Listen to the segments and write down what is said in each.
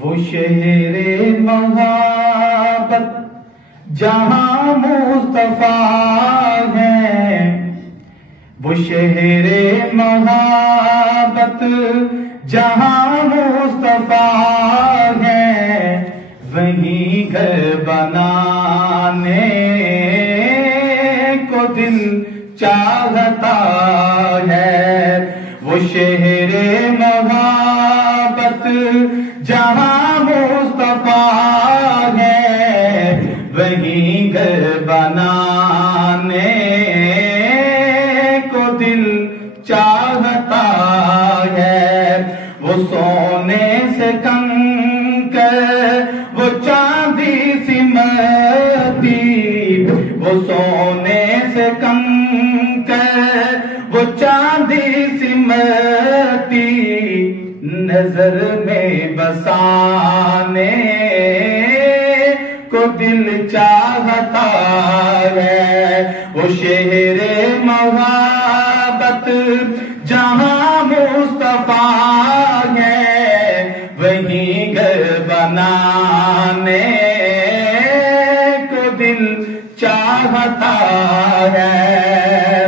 وہ شہر محبت جہاں مصطفیٰ ہے، وہ شہر محبت جہاں مصطفیٰ ہے، وہیں گھر بنانے کو دل چاہتا ہے۔ وہ شہر محبت جہاں مصطفیٰ ہے، وہیں گھر بنانے کو دل چاہتا ہے۔ وہ سونے سے کنکر، وہ چاندی سمتی، وہ سونے سے کنکر، وہ چاندی سمتی، نظر میں بسانے کو دل چاہتا ہے۔ وہ شہر محبت جہاں مصطفیٰ ہے، وہیں گھر بنانے کو دل چاہتا ہے۔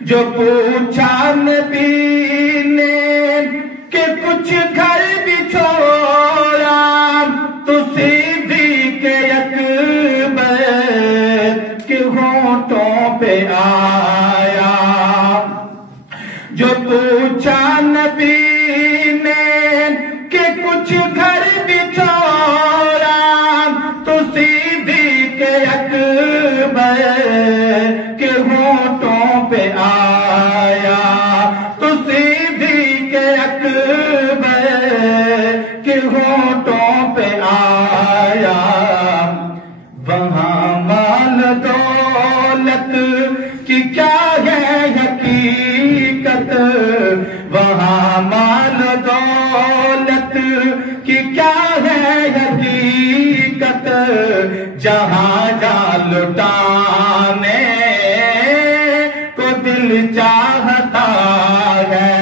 جو پوچھا نبی نے کہ کچھ گھر بھی چھوڑا، تو صدیق اکبر کے ہونٹوں پہ آیا۔ جو پوچھا نبی نے کہ کچھ گھر بھی چھوڑا، تو صدیق اکبر کے ہونٹوں پہ آیا، تو صدیق اکبر کے ہونٹوں پہ آیا۔ وہاں مال دولت کی کیا ہے حقیقت، وہاں مال دولت کی کیا ہے حقیقت، جہاں جان لٹانے کو دل چاہتا ہے۔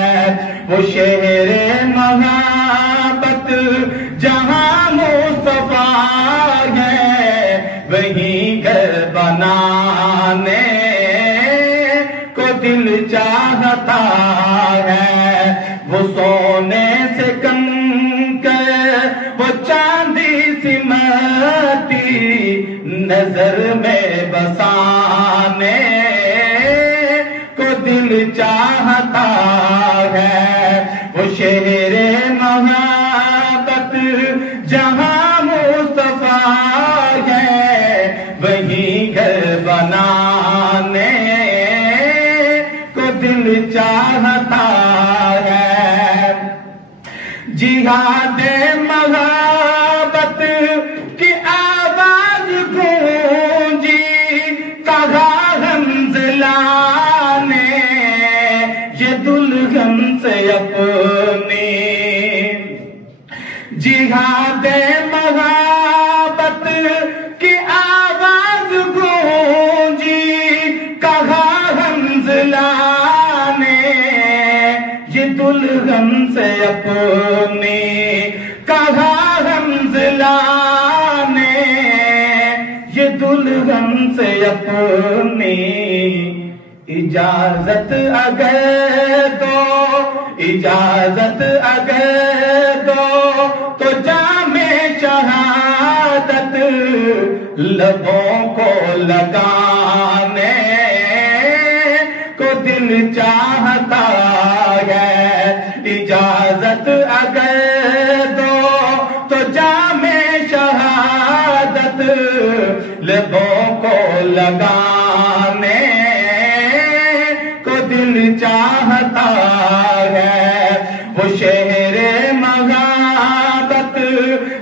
وہ شہر محبت جہاں مصطفیٰ ہے، وہیں گھر بنانے کو دل چاہتا ہے۔ وہ سونے سے کنکر، وہ چاندی سمتی، نظر میں بسانے کو دل چاہتا ہے۔ وہ شہر محبت جہاں مصطفیٰ ہے، وہیں گھر بنانے کو دل چاہتا ہے۔ جہاد محبت کی آواز گونجی، کہا حنظلہ نے یہ دلہن سے اپنی۔ جہاد محبت کی آواز گونجی، کہا حنظلہ نے یہ دلہن سے اپنی، کہا حنظلہ نے یہ دلہن سے اپنی۔ اجازت اگر دو، اجازت اگر دو، تو جام شہادت لبوں کو لگانے کو دل چاہتا ہے۔ اجازت اگر دو، تو جام شہادت لبوں کو لگانے کو دل چاہتا ہے۔ وہ شہر محبت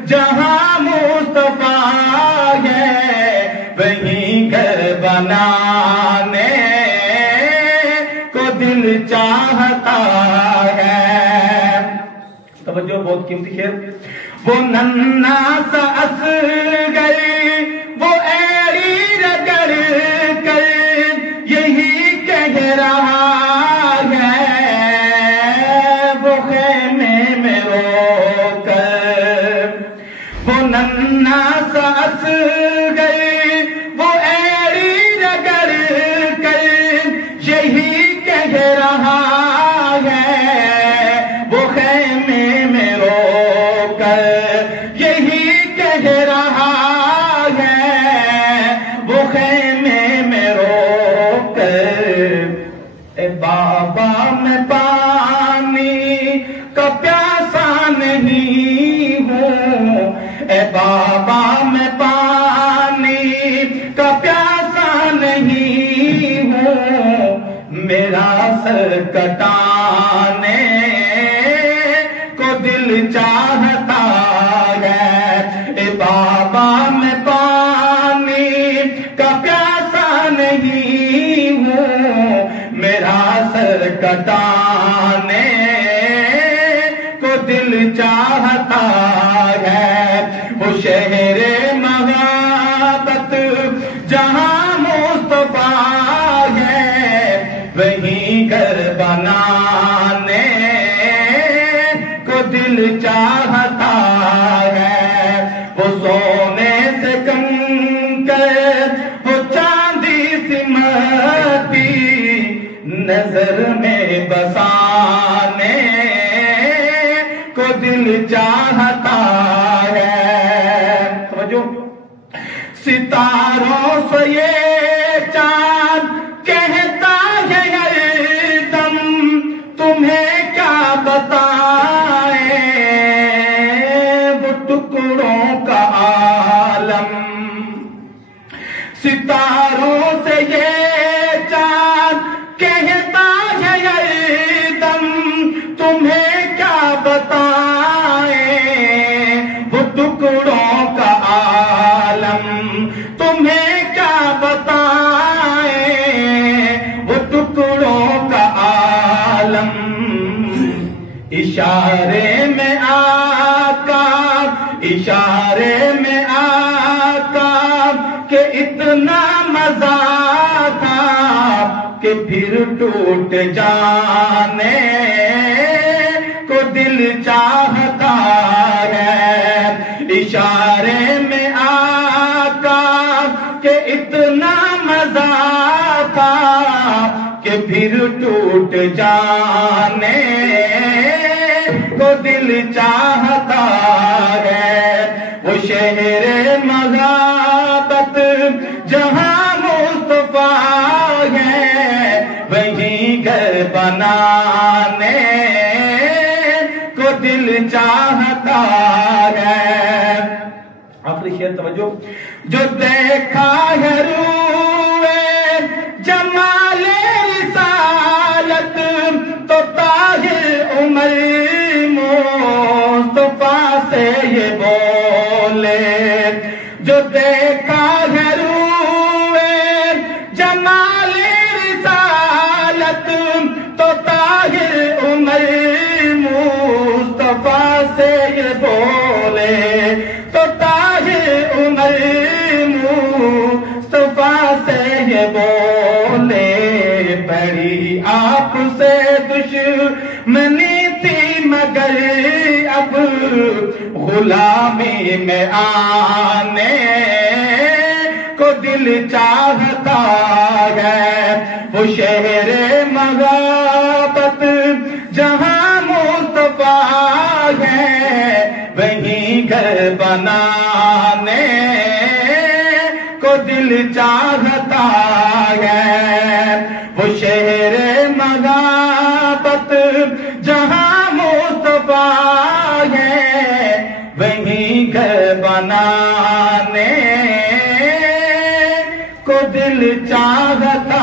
جہاں مصطفیٰ ہے، وہیں گھر بنانے کو دل چاہتا ہے۔ توجہ بہت قیمتی ہے۔ وہ ننھا سا اصغر، وہ ایڑی رگڑ کر یہی کہہ رہا ہے، وہ خیمے میں رو کر ننا ساس گئی وہ ایڑی رگڑ کر یہی کہہ رہا ہے، وہ خیمے میں رو کر یہی کہہ رہا ہے، وہ خیمے میں رو کر اے بابا میں پانی کا پیاسا نہیں ہوں، اے بابا میں پانی کا پیاسا نہیں ہوں، میرا سر کٹانے کو دل چاہتا ہے، اے بابا میں پانی کا پیاسا نہیں ہوں، میرا سر کٹانے کو دل چاہتا ہے، وہ شہر محبت جہاں مصطفیٰ ہے، وہیں گھر بنانے کو دل چاہتا ہے، وہ سونے سے کنکر وہ چاندی سمتی نظر میں بسانے کو دل چاہتا ہے۔ توجہ، ستاروں سے یہ چاند کہتا ہے ہر دم تمہیں کیا بتائیں، وہ ٹکڑوں کا عالم، ستاروں سے یہ چاند کہتا ہے ہر دم تمہیں کیا بتائیں، وہ ٹکڑوں کا عالم تمہیں کیا بتائیں، وہ ٹکڑوں کا عالم، اشارے میں آقا، اشارے میں آقا کہ اتنا مزہ تھا کہ پھر ٹوٹ جانے کو دل چاہتا ہے، اشارے میں آقا کہ اتنا مزہ تھا کہ پھر ٹوٹ جانے کو دل چاہتا ہے، وہ شہر محبت جہاں مصطفیٰ ہے، وہیں گھر بنانے کو دل چاہتا ہے۔ آخری شعر توجہ، جو دیکھا ہے روئے جمال رسالت تو طاہر عمر مصطفیٰ سے یہ بولے، جو دیکھا ہے روئے جمال رسالت تو طاہر عمر مصطفیٰ سے یہ بولے، تو طاہر عمر مصطفیٰ سے یہ بولے، بڑی آپ سے دشمنی تھی مگر اب غلامی میں آنے کو دل چاہتا ہے، وہ شہر محبت جہاں مصطفیٰ ہے، وہیں گھر بنانے کو دل چاہتا ہے، وہ شہر محبت جہاں مصطفیٰ ہے، وہیں گھر بنانے کو دل چاہتا